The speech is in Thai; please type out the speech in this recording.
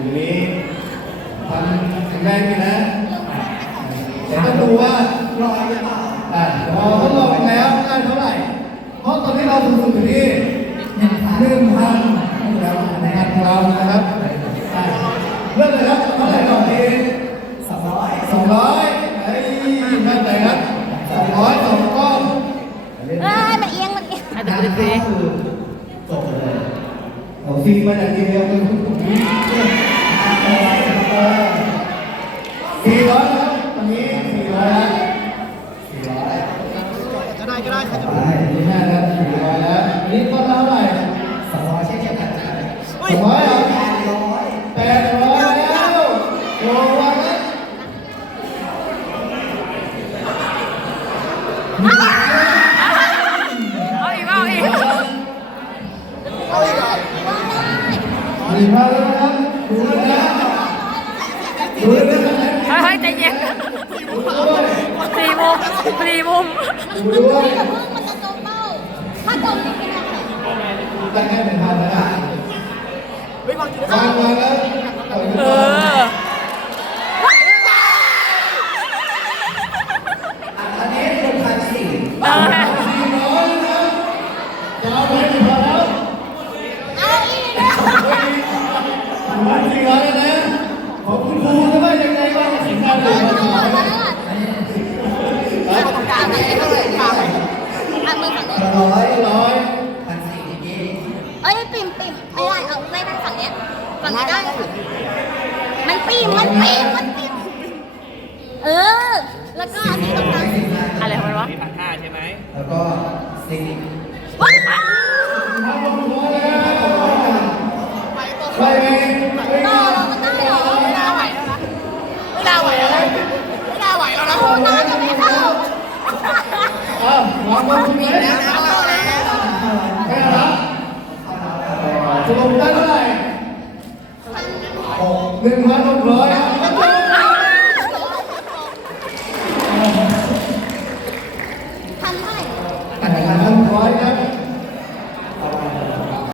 ลุ่มนี้ทำแข็งแรงดีนะแต่ต้องดูว่ารอยหรือเปล่าอะพอทดลองแล้วได้เท่าไหร่ เพราะตอนนี้เราสูงสุดอยู่ที่หนึ่งพันหนึ่งพันแล้วนะครับเรานะครับอะเริ่มเลยครับเท่าไหร่ก่อนดีสองร้อยสองร้อยไอ้มั่นใจครับสองร้อยสองก้อนเอ้ยมันเอียงมันเอียงอาจจะเป็นฟรีจบเลยเอาซีมาจากทีเดียวกัน ก็ได้ใครจะไปนี่ห้าแล้วสี่ร้อยแล้วนนี้ต้นละเท่าไหร่สองร้อยเช่นเดียวกันสองร้อยเหรอแปดร้อยแปดร้อยแล้วโอ้วันนั้นเอาอีกเอาอีกสี่พันแล้วนะครับดูนะดูนะเฮ้ยใจเย็นดูด้วย มุมสี่มุมดูด้วยมันจะตรงเป้า ถ้าตรงนี่เป็นอะไรตั้งแค่หนึ่งพันนะครับวางวางแล้ว เออ อันนี้หนึ่งพันสี่ เออ สี่ร้อยนะครับจะเอาไปหนึ่งพันแล้ว เอาอีกนะ พันสี่ร้อยแล้วนะขอบคุณครูจะว่ายังไงบ้างสิ่งที่ เอ เรา อ ท เอาหมดำ แล้วอะ เอากลางไปเท่าไหร่กลางอะมือฝั่งนี้ร้อยร้อยพันสี่เมื่อกี้เอ้ยปิ่มปิ่มไม่ได้เอาไม่ได้ฝั่งเนี้ยฝั่งนี้ได้มันปิ่มมันปิ่มมันปิ่มเออ แล้วก็อันนี้ตรงกลางอะไรของมันวะพันห้าใช่ไหมแล้วก็สี่ว้าวพันหกร้อยแล้วไปเองไปต่อก่อนเราก็ได้เหรอ หนึ่งพันหกร้อยครับ